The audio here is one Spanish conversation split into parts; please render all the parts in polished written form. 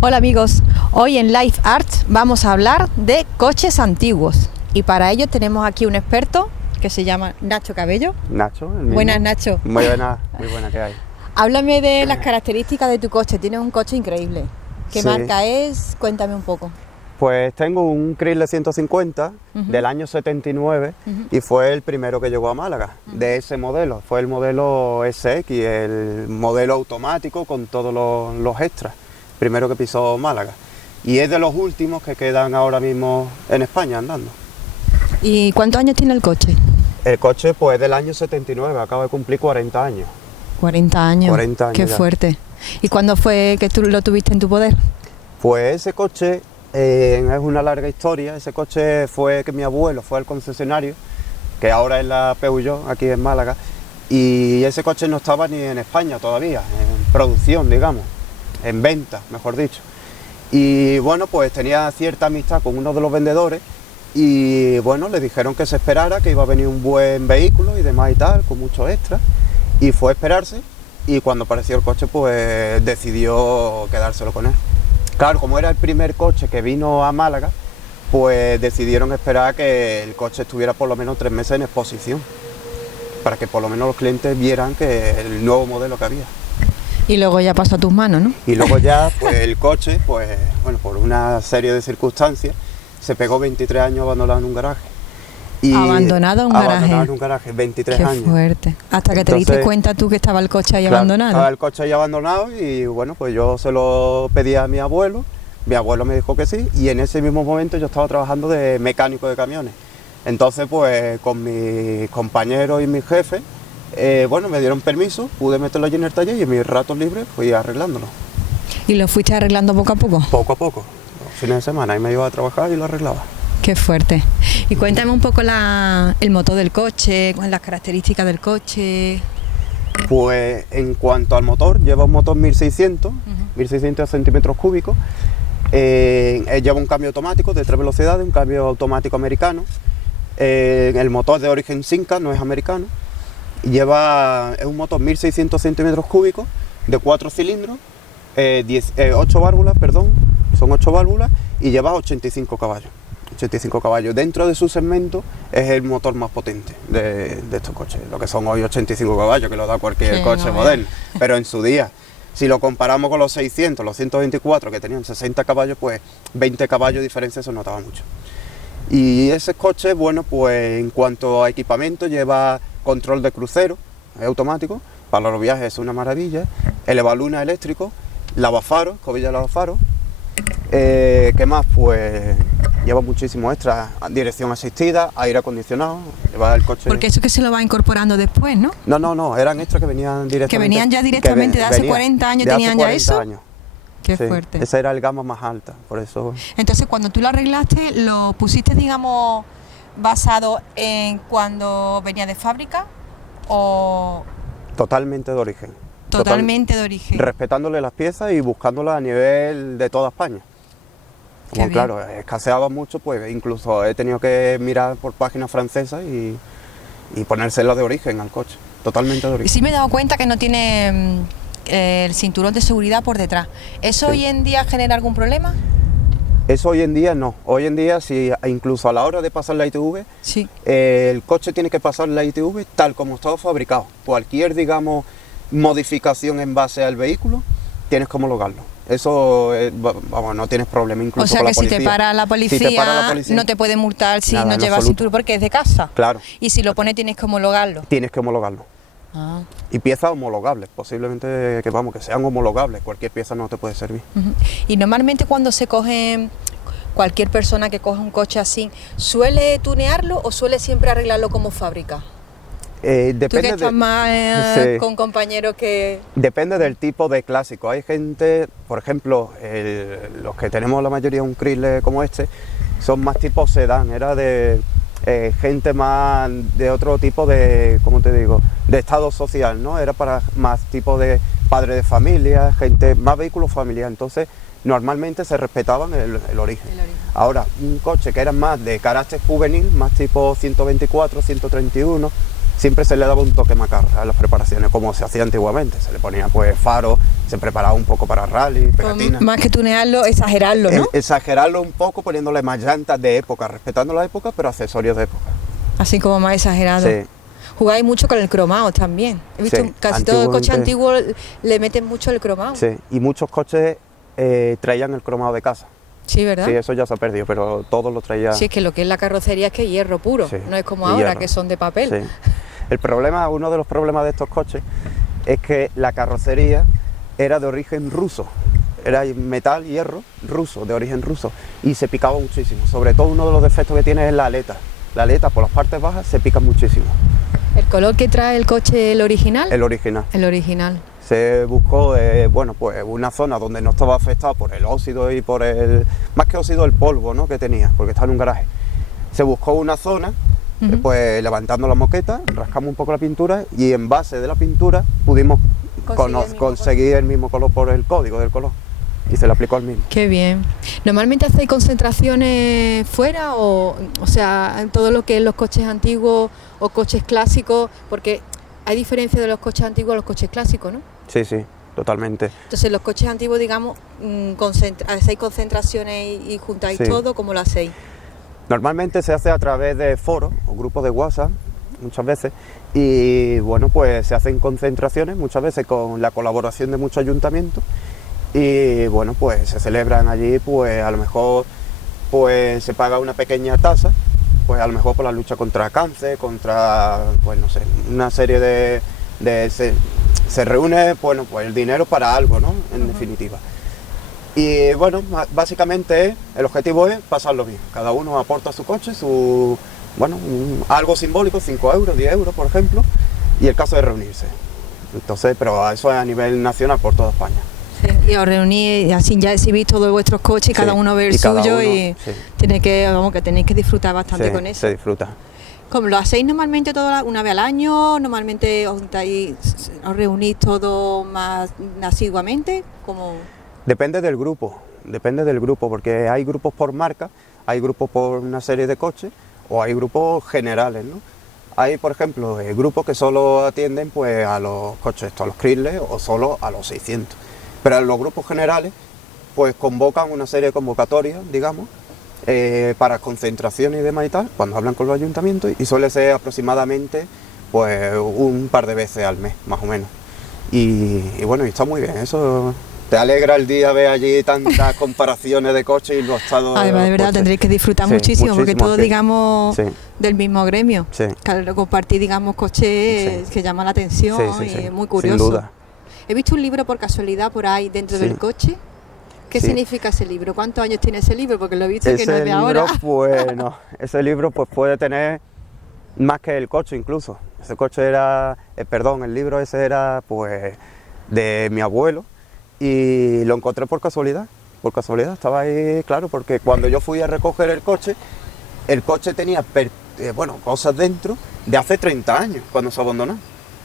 Hola amigos, hoy en Life Arts vamos a hablar de coches antiguos y para ello tenemos aquí un experto que se llama Nacho Cabello. Nacho, el mismo. Buenas, Nacho. Muy buena que hay. Háblame de las características de tu coche, tienes un coche increíble. ¿Qué Sí. marca es? Cuéntame un poco. Pues tengo un Chrysler 150 del año 79 y fue el primero que llegó a Málaga, de ese modelo. Fue el modelo SX, el modelo automático con todos los extras, primero que pisó Málaga. Y es de los últimos que quedan ahora mismo en España andando. ¿Y cuántos años tiene el coche? El coche pues es del año 79, acaba de cumplir 40 años. 40 años. 40 años Qué ya. fuerte. ¿Y cuándo fue que tú lo tuviste en tu poder? Pues ese coche es una larga historia. Ese coche fue que mi abuelo fue al concesionario, que ahora es la Peugeot, aquí en Málaga, y ese coche no estaba ni en España todavía, en producción, digamos, en venta, mejor dicho. Y bueno, pues tenía cierta amistad con uno de los vendedores y bueno, le dijeron que se esperara, que iba a venir un buen vehículo y demás y tal, con muchos extras, y fue a esperarse, y cuando apareció el coche pues decidió quedárselo con él. Claro, como era el primer coche que vino a Málaga, pues decidieron esperar a que el coche estuviera por lo menos 3 meses en exposición, para que por lo menos los clientes vieran que el nuevo modelo que había. Y luego ya pasó a tus manos, ¿no? Y luego ya, pues el coche, pues bueno, por una serie de circunstancias, se pegó 23 años abandonado en un garaje. Abandonado en un garaje. Abandonado en un garaje, 23 Qué años. fuerte. Hasta que te Entonces, diste cuenta tú que estaba el coche ahí Claro, abandonado. estaba el coche ahí abandonado y bueno, pues yo se lo pedí a mi abuelo me dijo que sí y en ese mismo momento yo estaba trabajando de mecánico de camiones. Entonces pues con mis compañeros y mis jefes, bueno, me dieron permiso, pude meterlo allí en el taller y en mis ratos libres fui arreglándolo. ¿Y lo fuiste arreglando poco a poco? Poco a poco, los fines de semana, ahí me iba a trabajar y lo arreglaba. Qué fuerte. Y cuéntame un poco el motor del coche, las características del coche. Pues en cuanto al motor, lleva un motor 1600 centímetros cúbicos. Lleva un cambio automático de 3 velocidades, un cambio automático americano. El motor es de origen Simca, no es americano. Es un motor 1600 centímetros cúbicos de 4 cilindros, 8 válvulas, perdón, son 8 válvulas y lleva 85 caballos. 85 caballos. Dentro de su segmento es el motor más potente de estos coches, lo que son hoy 85 caballos, que lo da cualquier coche moderno, pero en su día. Si lo comparamos con los 600, los 124 que tenían 60 caballos, pues 20 caballos de diferencia se notaba mucho. Y ese coche, bueno, pues en cuanto a equipamiento lleva control de crucero, es automático, para los viajes es una maravilla, elevaluna eléctrico, lavafaros, escobilla de lavafaros. ¿Qué más? Pues lleva muchísimo extra, dirección asistida, aire acondicionado, lleva el coche... Porque eso que se lo va incorporando después, ¿no? No, eran extras que venían directamente... Que venían ya directamente de hace 40 años, ¿tenían ya eso? Años. Qué Sí, fuerte. esa era el gama más alta, por eso... Entonces, cuando tú lo arreglaste, ¿lo pusiste, digamos, basado en cuando venía de fábrica o Totalmente de origen. totalmente de origen? Respetándole las piezas y buscándolas a nivel de toda España. Qué Como bien. claro, escaseaba mucho, pues incluso he tenido que mirar por páginas francesas y ponérsela de origen al coche, totalmente de Y origen. sí me he dado cuenta que no tiene el cinturón de seguridad por detrás. ¿Eso Sí. hoy en día genera algún problema? Eso hoy en día no. Hoy en día, si incluso a la hora de pasar la ITV, Sí. el coche tiene que pasar la ITV tal como estaba fabricado. Cualquier, digamos, modificación en base al vehículo, tienes que homologarlo. Eso, vamos, no tienes problema incluso O sea con que la policía. si te para la policía, Si te para la policía, no te puede multar si nada, no en llevas absoluto. cinturón porque es de casa. Claro, Y si lo pone tienes que homologarlo. tienes que homologarlo. Ah. Y piezas homologables, posiblemente que sean homologables, cualquier pieza no te puede servir. Ujú. Y normalmente cuando se coge, cualquier persona que coge un coche así, ¿suele tunearlo o suele siempre arreglarlo como fábrica? Tú que Depende estás más sí. con compañeros que... Depende del tipo de clásico. Hay gente, por ejemplo, los que tenemos la mayoría un Chrysler como este, son más tipo sedán, era de gente más de otro tipo de, ¿cómo te digo?, de estado social, ¿no? Era para más tipo de padre de familia, gente, más vehículos familiares. Entonces, normalmente se respetaban el origen. Ahora, un coche que era más de carácter juvenil, más tipo 124, 131, siempre se le daba un toque macarra a las preparaciones, como se hacía antiguamente. Se le ponía pues faro, se preparaba un poco para rally, pegatina. Más que tunearlo, exagerarlo, ¿no? Exagerarlo un poco, poniéndole más llantas de época, respetando la época, pero accesorios de época. Así como más exagerado. Sí. Jugáis mucho con el cromado también. He visto casi todo el coche antiguo le meten mucho el cromado. Sí, y muchos coches traían el cromado de casa. Sí, ¿verdad? Sí, eso ya se ha perdido, pero todos lo traían. Sí, es que lo que es la carrocería es que es hierro puro, sí, no es como ahora que son de papel. Sí. El problema, uno de los problemas de estos coches es que la carrocería era de origen ruso, era metal, hierro, ruso, de origen ruso, y se picaba muchísimo. Sobre todo uno de los defectos que tiene es la aleta. La aleta por las partes bajas se pica muchísimo. ¿El color que trae el coche, el original? El original. El original. Se buscó bueno, pues una zona donde no estaba afectado por el óxido y por el... más que óxido, el polvo, ¿no?, que tenía, porque estaba en un garaje. Se buscó una zona, pues levantando la moqueta, rascamos un poco la pintura y en base de la pintura pudimos conseguir el mismo color por el código del color. Y se le aplicó al mismo. Qué bien. ¿Normalmente hacéis concentraciones fuera o sea, en todo lo que es los coches antiguos o coches clásicos? Porque hay diferencia de los coches antiguos a los coches clásicos, ¿no? Sí, sí, totalmente. Entonces, los coches antiguos, digamos, hacéis concentraciones y juntáis todo, ¿cómo lo hacéis? Normalmente se hace a través de foros o grupos de WhatsApp, muchas veces, y bueno, pues se hacen concentraciones, muchas veces con la colaboración de muchos ayuntamientos, y bueno, pues se celebran allí, pues a lo mejor pues se paga una pequeña tasa, pues a lo mejor por la lucha contra cáncer, contra, pues no sé, una serie se reúne, bueno, pues el dinero para algo, ¿no?, en definitiva. Y bueno, básicamente el objetivo es pasarlo bien. Cada uno aporta su coche, algo simbólico, 5 euros, 10 euros, por ejemplo, y el caso es reunirse. Entonces, pero eso es a nivel nacional por toda España. Sí, y os reunís y así ya exhibís todos vuestros coches y cada uno ve el suyo y tenéis que disfrutar bastante con eso. Se disfruta. ¿Cómo lo hacéis normalmente una vez al año? ¿Normalmente os reunís todos más asiduamente? ¿Cómo? Depende del grupo, porque hay grupos por marca, hay grupos por una serie de coches o hay grupos generales, ¿no? Hay, por ejemplo, grupos que solo atienden pues a los coches, a los Chrysler o solo a los 600. Pero los grupos generales pues convocan una serie de convocatorias, digamos, para concentraciones y demás y tal, cuando hablan con los ayuntamientos, y suele ser aproximadamente pues un par de veces al mes, más o menos. Y bueno, y está muy bien, eso te alegra el día ver allí tantas comparaciones de coches y los estados. Además, de verdad, tendréis que disfrutar muchísimo, porque todos, digamos, del mismo gremio. Sí. Claro, compartir, digamos, coches que llaman la atención y es muy curioso. Sin duda. He visto un libro por casualidad por ahí dentro del coche. ¿Qué significa ese libro? ¿Cuántos años tiene ese libro? Porque lo he visto que no es de ahora. Bueno, ese libro pues puede tener más que el coche incluso. Ese coche era, el libro ese era pues de mi abuelo y lo encontré por casualidad. Estaba ahí, claro, porque cuando yo fui a recoger el coche tenía cosas dentro de hace 30 años cuando se abandonó.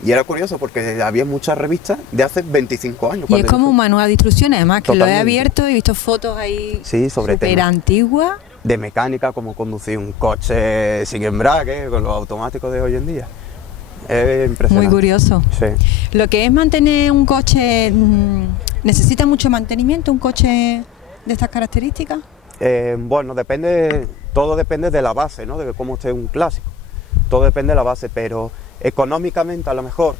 Y era curioso porque había muchas revistas de hace 25 años. Y es como un manual de instrucciones, además, que lo he abierto y he visto fotos ahí súper antiguas. De mecánica, como conducir un coche sin embrague, con los automáticos de hoy en día. Es impresionante. Muy curioso. Sí. Lo que es mantener un coche, ¿necesita mucho mantenimiento un coche de estas características? Bueno, todo depende de la base, ¿no?, de cómo esté un clásico. Todo depende de la base, pero económicamente a lo mejor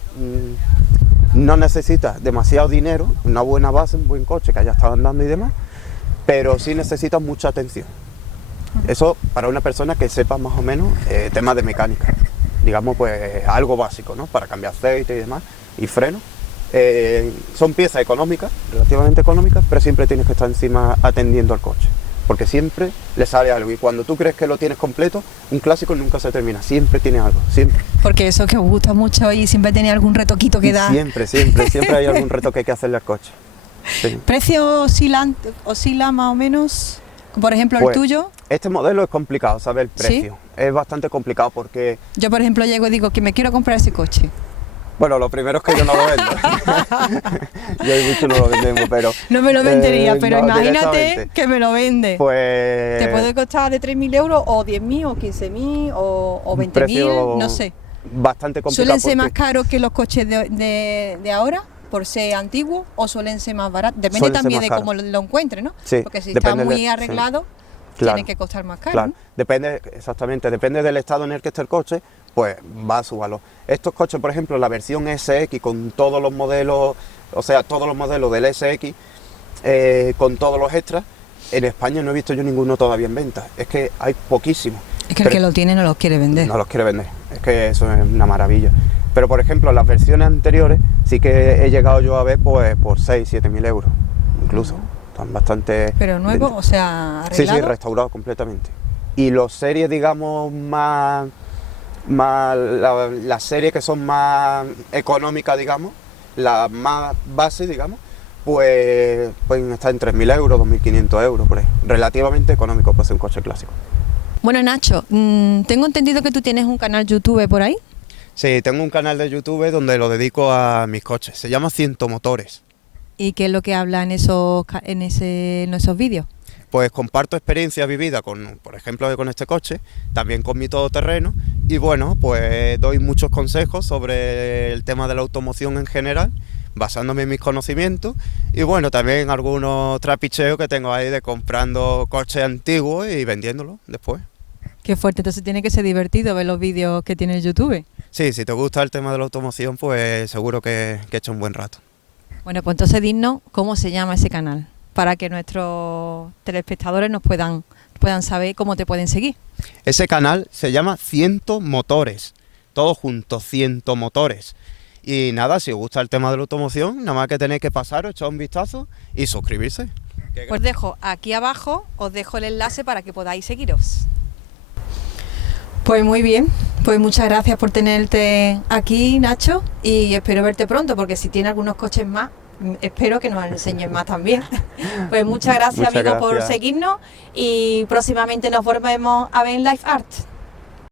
no necesita demasiado dinero, una buena base, un buen coche que haya estado andando y demás, pero sí necesita mucha atención. Eso para una persona que sepa más o menos temas de mecánica, digamos pues algo básico, ¿no?, para cambiar aceite y demás, y freno. Son piezas económicas, relativamente económicas, pero siempre tienes que estar encima atendiendo al coche, porque siempre le sale algo, y cuando tú crees que lo tienes completo, un clásico nunca se termina, siempre tiene algo, siempre. Porque eso que os gusta mucho y siempre tiene algún retoquito que dar. Siempre hay algún reto que hay que hacerle al coche. Sí. ¿Precio oscila más o menos? Por ejemplo, pues, el tuyo. Este modelo es complicado, saber el precio. ¿Sí? Es bastante complicado porque... Yo, por ejemplo, llego y digo que me quiero comprar ese coche. Bueno, lo primero es que yo no lo vendo. Yo y mucho no lo vendemos, pero... No me lo vendería, pero no, imagínate que me lo vende. Pues... Te puede costar de 3.000 euros, o 10.000, o 15.000, o 20.000, no sé. bastante complicado. ¿Suelen ser más caros que los coches de ahora, por ser antiguos, o suelen ser más baratos? Depende también de cómo lo encuentres, ¿no? Sí, porque si está muy arreglado, sí, claro, tiene que costar más caro, claro. ¿no? Depende, exactamente, depende del estado en el que esté el coche, pues va a su valor. Estos coches, por ejemplo, la versión SX con todos los modelos, o sea, todos los modelos del SX, con todos los extras, en España no he visto yo ninguno todavía en venta. Es que hay poquísimos. Es que el que lo tiene no los quiere vender. No los quiere vender, es que eso es una maravilla. Pero por ejemplo, las versiones anteriores sí que he llegado yo a ver pues por 6-7 mil euros, incluso. Están bastante... ¿Pero nuevos, o sea, arreglados? Sí, restaurados completamente. Y los series, digamos, las series que son más económicas, digamos, las más bases, digamos, pues pueden estar en 3.000 euros, 2.500 euros, por ahí. Relativamente económico para ser un coche clásico. Bueno, Nacho, tengo entendido que tú tienes un canal YouTube por ahí. Sí, tengo un canal de YouTube donde lo dedico a mis coches. Se llama Cientomotores. ¿Y qué es lo que habla en esos vídeos? Pues comparto experiencias vividas por ejemplo, con este coche, también con mi todoterreno, y bueno, pues doy muchos consejos sobre el tema de la automoción en general, basándome en mis conocimientos, y bueno, también algunos trapicheos que tengo ahí de comprando coches antiguos y vendiéndolos después. Qué fuerte, entonces tiene que ser divertido ver los vídeos que tiene en YouTube. Sí, si te gusta el tema de la automoción, pues seguro que he hecho un buen rato. Bueno, pues entonces dinos cómo se llama ese canal, para que nuestros telespectadores nos puedan saber cómo te pueden seguir. Ese canal se llama Cientomotores, todo junto, Cientomotores. Y nada, si os gusta el tema de la automoción, nada más que tenéis que pasaros, echar un vistazo y suscribirse. Pues dejo aquí abajo, os dejo el enlace para que podáis seguiros. Pues muy bien, pues muchas gracias por tenerte aquí, Nacho, y espero verte pronto, porque si tiene algunos coches más, espero que nos enseñes más también. Pues muchas gracias, amigos, por seguirnos, y próximamente nos volvemos a ver en Life Art.